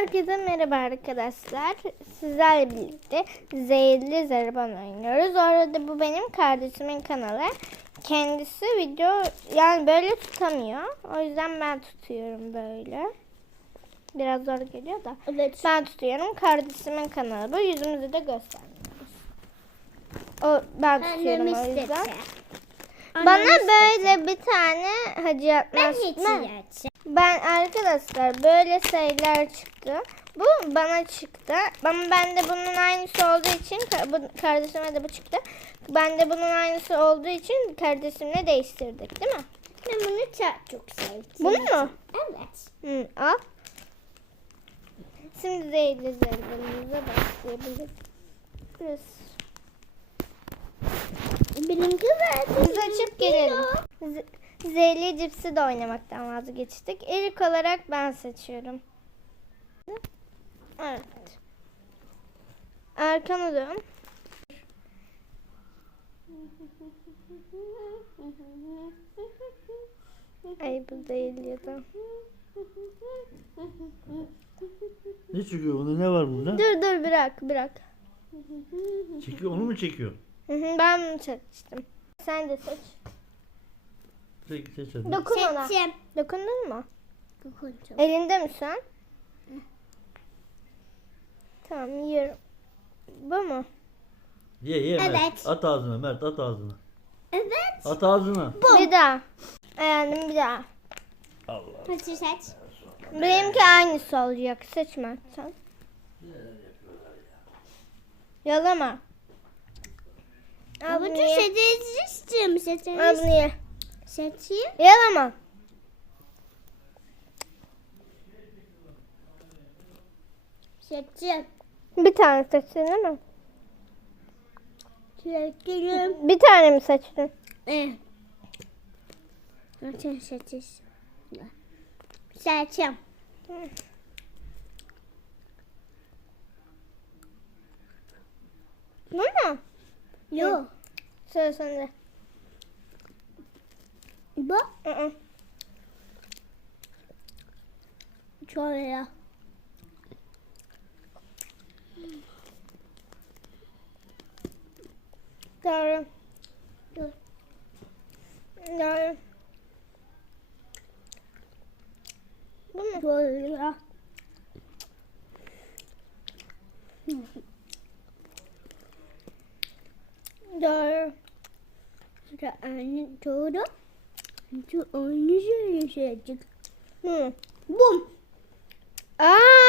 Herkese merhaba arkadaşlar. Sizlerle birlikte zehirli zerban oynuyoruz. Orada bu benim kardeşimin kanalı. Kendisi video yani böyle tutamıyor. O yüzden ben tutuyorum böyle. Biraz zor geliyor da. Evet. Ben tutuyorum. Kardeşimin kanalı bu. Yüzümüzü de göstermiyoruz. O ben tutuyorum o yüzden. Bana böyle bir tane hacı Ben yatmaz. hiç yersin. Ben arkadaşlar böyle şeyler çıktı. Bu bana çıktı. Ama ben de bunun aynısı olduğu için kardeşime de bu çıktı. Ben de bunun aynısı olduğu için kardeşimle değiştirdik değil mi? Ben bunu çok çok sevdim. Bunu mu? Evet. Hı, al. Şimdi zerbelerimize başlayabiliriz. Benimki var. Biz açıp gelelim. Z- Zehirli cipsi de oynamaktan vazgeçtik. İlk olarak ben seçiyorum. Evet. Arkana dön. Ay bu değil ya da. Ne çıkıyor bunda? Ne var bunda? Dur dur bırak bırak. Çekiyor, onu mu çekiyor? Hı hı, ben bunu seçtim. Sen de seç. Seç, seç hadi. Dokun ona. Seçim. Dokundun mu? Dokunacağım. Elinde mi şu an? Tamam yiyorum. Bu mu? Ye ye Mert. Evet. At ağzına Mert at ağzına. Evet. At ağzına. Bir daha. Beğendim bir daha. Allah. Hadi seç. Benimki aynısı olacak. Seçme sen. Yalama. Al Ama bunu tu ye. seçeceğim. Seçeceğim. ye. Seçeyim. Yalama. Seçeceğim. Bir tane seçtin değil mi? Seçeceğim. Bir tane mi seçtin? Evet. Sen seçeceğim. Seçeceğim. Bu mu? Yok. Sıra sende. Bu. Hı hı. Şöyle. Doğru. Dur. Doğru. Bu mu? Şöyle. Doğru. Şu aynı doğru. Şu oyuncu şöyle şey Bum. Aa